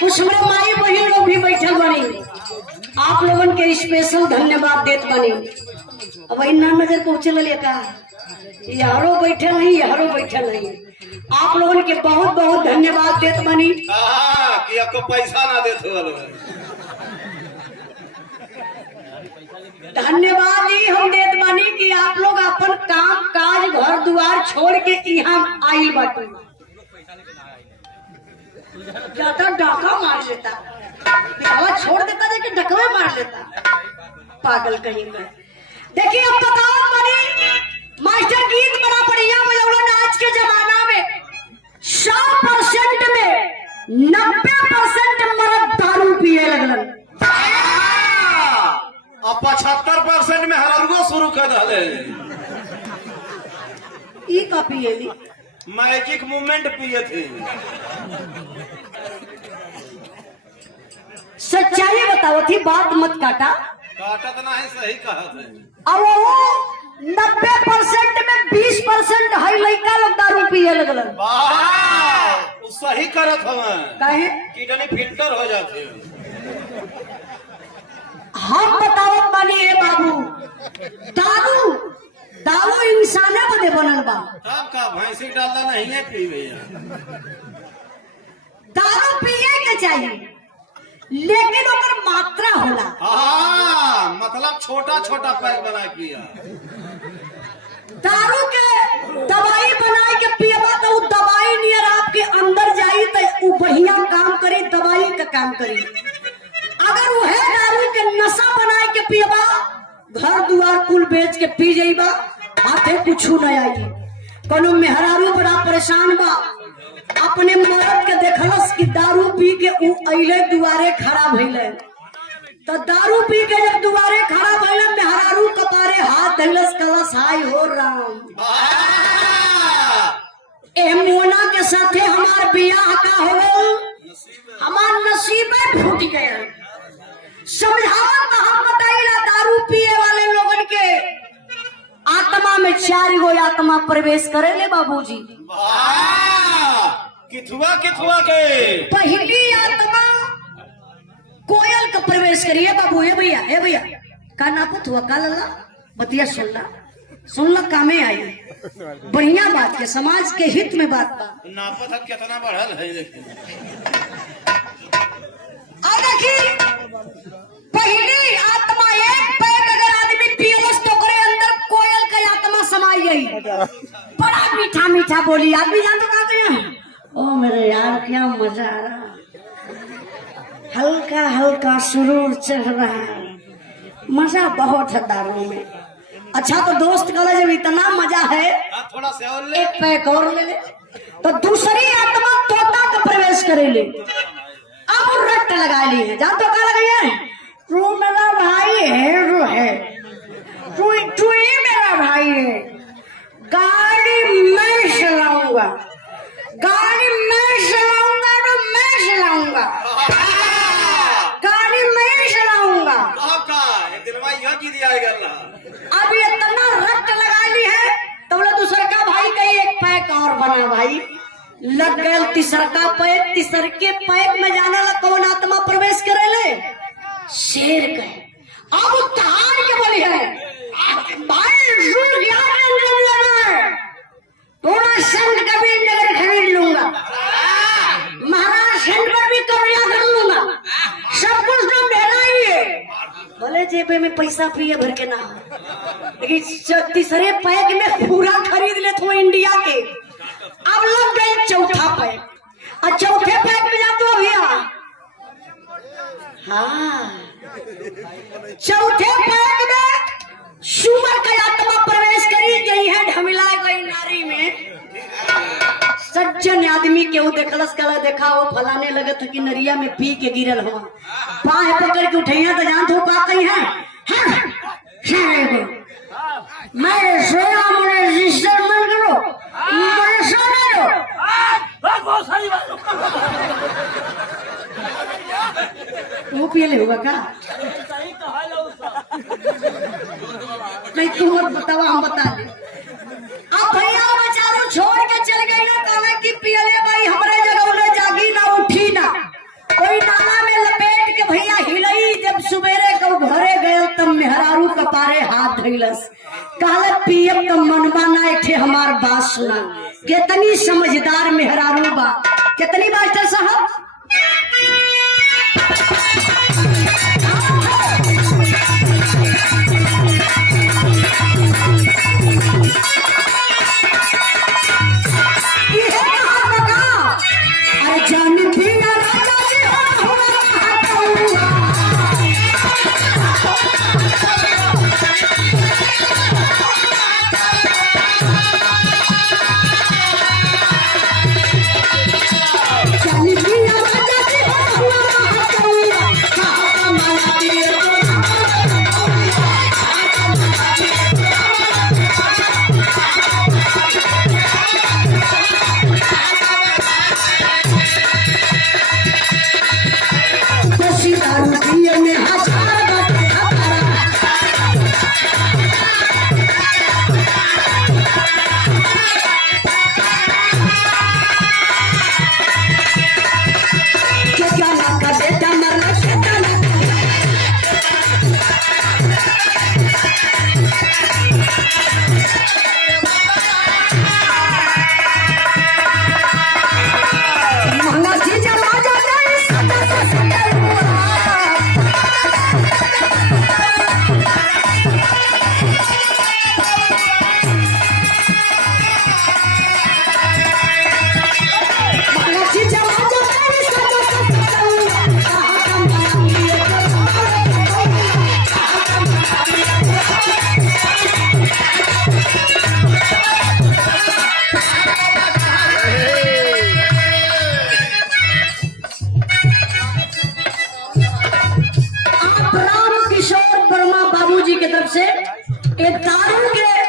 कुछ मेरे माई बहन लोग भी बैठल बनी, आप लोगन के स्पेशल धन्यवाद देत बनी। अब इन्ना नजर पहुंचे लगे का यारो बैठे नहीं, यारो बैठे नहीं, आप लोगन के बहुत बहुत धन्यवाद देत बनी। कि आपको पैसा ना देते वालों धन्यवाद ही हम देत बानी कि आप लोग अपन काम काज घर द्वार छोड़ के यहाँ आइल बाटे। ज्यादा डाका मार लेता, हवा छोड़ देता लेकिन डकवे मार लेता, पागल कहीं का। देखिए अब बताओ बनी मास्टर गीत बड़ा बढ़िया बजौलन। आज के जमाना में 100% में 90% मर्द दारू पिए लगलन, अब 75% में हरगो शुरू कर दे। ई का पिएली मैजिक मूवमेंट पिए थे। सच्चाई बताओ थी, बात मत काटा। काटत ना है, सही कहा थे। अब वो 90% में 20% है लड़का लोग दारू पिए लगलन। वो सही करत हमें काहे कीटने फिल्टर हो जाते। हम बताओ बानी ए बाबू, दारू दारू इंसाने बदे बनल बा। तब का भैंसी डालता नहीं है पी भैया। दारू पिए के चाहिए लेकिन ओकर मात्रा होला। मतलब छोटा छोटा पैक बना किया। दारू के दवाई बना के पियबा तो दवाई नियर आपके अंदर जाई तो वो बढ़िया काम करी, दवाई का काम करी। अगर वो है दारू के नशा बनाए के पियबा, घर दुआर कुल बेच के पी जाइबा, हाथे कुछ न आई। कोनो मेहरारू बड़ा परेशान बा, अपने मर्द के देखलस कि दारू पी के उ अइले दुआरे खड़ा भइले, तो दारू पी के जब दुआरे खड़ा भइले मेहरारू कपारे हाथ धइलस, कलस हाय हो राम, ए मोना के साथे हमार बियाह का हो, हमार नसीबे फूट गए। समझावा तो हम बताइला दारू पिए वाले लोगन के आत्मा में 4 गो आत्मा प्रवेश करे ले बाबूजी। किथुआ किथुआ के पहली आत्मा कोयल का प्रवेश करिए बाबू। हे भैया, हे भैया का नापत हुआ का लल्ला बतिया सुनला कामे आई, बढ़िया बात के समाज के हित में बात बा। नापत कितना बढ़ल है देखिए। पहली आत्मा एक पैक अगर आदमी पियोस तो करे अंदर कोयल का आत्मा समाई गई, बड़ा मीठा मीठा बोली। आदमी जान तो कहते हैं ओ मेरे यार क्या मजा आ रहा, हल्का हल्का सुरूर चढ़ रहा है, मजा बहुत है दारू में। अच्छा तो दोस्त कहला जब इतना मजा है थोड़ा से और ले, एक पैक और ले ले, तो दूसरी आत्मा तोता का प्रवेश करे ले। अब रट लगा ली है, जान तो क्या लगाई है, तू मेरा भाई है, रो है तू ही मेरा भाई है, गाड़ी मैं चलाऊंगा, गाड़ी मैं चलाऊंगा तो मैं चलाऊंगा, गाड़ी मैं चलाऊंगा। अब ये इतना रट लगा ली है तो बोले दूसरे का भाई कहीं एक पैक और बना भाई, लग गए तीसरा का पैक। तीसर के पैक में जाने लग कौन आत्मा प्रवेश करे ले, शेर का। अब कहानी के बोली है भाई पूरा संत कबीर नगर खरीद लूंगा, महाराज संत पर भी कब्जा कर लूंगा, सब कुछ तो मेरा ही है। बोले जेबे में पैसा पिए भर के ना, लेकिन तीसरे पैक में पूरा खरीद ले तो इंडिया के। अब लग गए चौथा पैक, और चौथे पैक में जाते हो भैया, हाँ चौथे पैक में शुगर का आत्मा प्रवेश करी गई है, ढमिला गई नारी में। सज्जन आदमी के वो देखलस कला देखा वो फलाने लगे तो कि नरिया में पी के गिरल हुआ, बाह पकड़ के उठैया तो जान तो का कही है, मैं सोया मुझे रजिस्टर मन करो, मुझे सोने दो। वो पिए हुआ का नहीं, तू मत बतावा हम बता दे। अब भैया बेचारो छोड़ के चल गई ना, कहना कि पियले भाई हमारे जगह उन्हें जागी ना उठी ना, कोई मेहरारू कपारे हाथ धइलस, कहले पियब तो मनवा ना एक हमार बात सुना। कितनी समझदार मेहरारू बा, कितनी मास्टर साहब। से एक दारू के